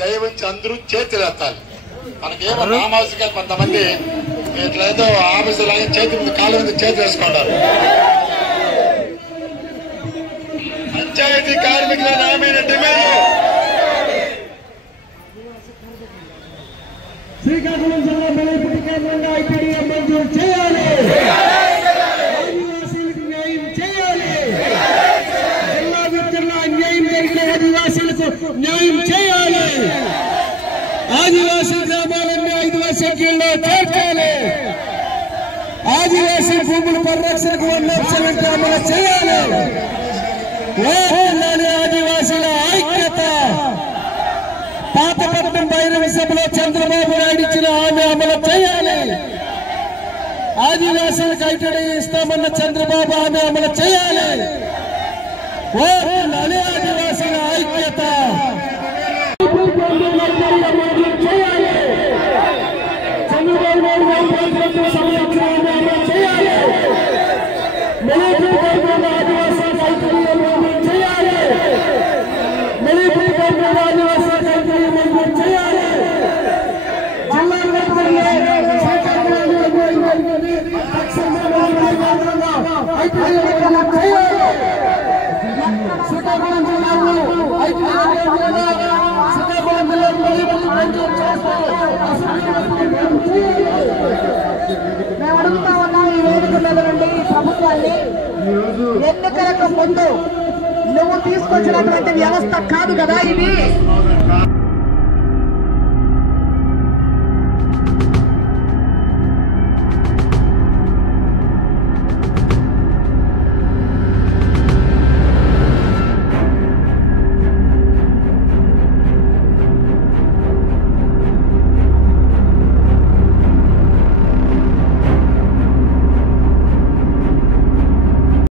దయవంచి అందరూ చేతులెత్తాలి. మనకేమో నామాసిగా కొంతమంది ఇట్లేదో ఆఫీసులు చేతి మీద కాళ్ళ మీద చేతులు వేసుకుంటారు. పంచాయతీ కార్మికుల నామైన డిమాండ్ శ్రీకాకుళం జిల్లా బలైపుటి కేంద్రంగా ఐటీడీఏ మంజూరు చేయాలి. ఆదివాసీలకు న్యాయం చేయాలి. జిల్లా విద్యలో అన్యాయం జరిగే ఆదివాసీలకు న్యాయం చేయాలి. ఆదివాసీ గ్రామాలన్నీ 5వ షెడ్యూల్లో చేర్చాలి. ఆదివాసీ భూముల పరిరక్షణకు 1% అమలు చేయాలి. ఆదివాసీల ఐక్యత. పాతపట్నం బహిరంగ సభలో చంద్రబాబు నాయుడు ఇచ్చిన హామీ అమలు చేయాలి. ఆదివాసీలకు ఐటీడీ ఇస్తామన్న చంద్రబాబు హామీ అమలు చేయాలి. ఆదివాసీల ఐక్యత. చేయాలి. చంద్రబాబు నాయుడు సంరక్షణ చేయాలి. ఆదివాసీలకు ఐటీడీ మంజూరు చేయాలి. ఆదివాసీలకు ఐటీడీ మంజూరు చేయాలి. శ్రీకాకుళం జిల్లాలో మేము అడుగుతా ఉన్నాం ఈ వేదిక మీద నుండి ఈ ప్రభుత్వాన్ని, ఎన్నికలకు ముందు నువ్వు తీసుకొచ్చినటువంటి వ్యవస్థ కాదు కదా ఇది.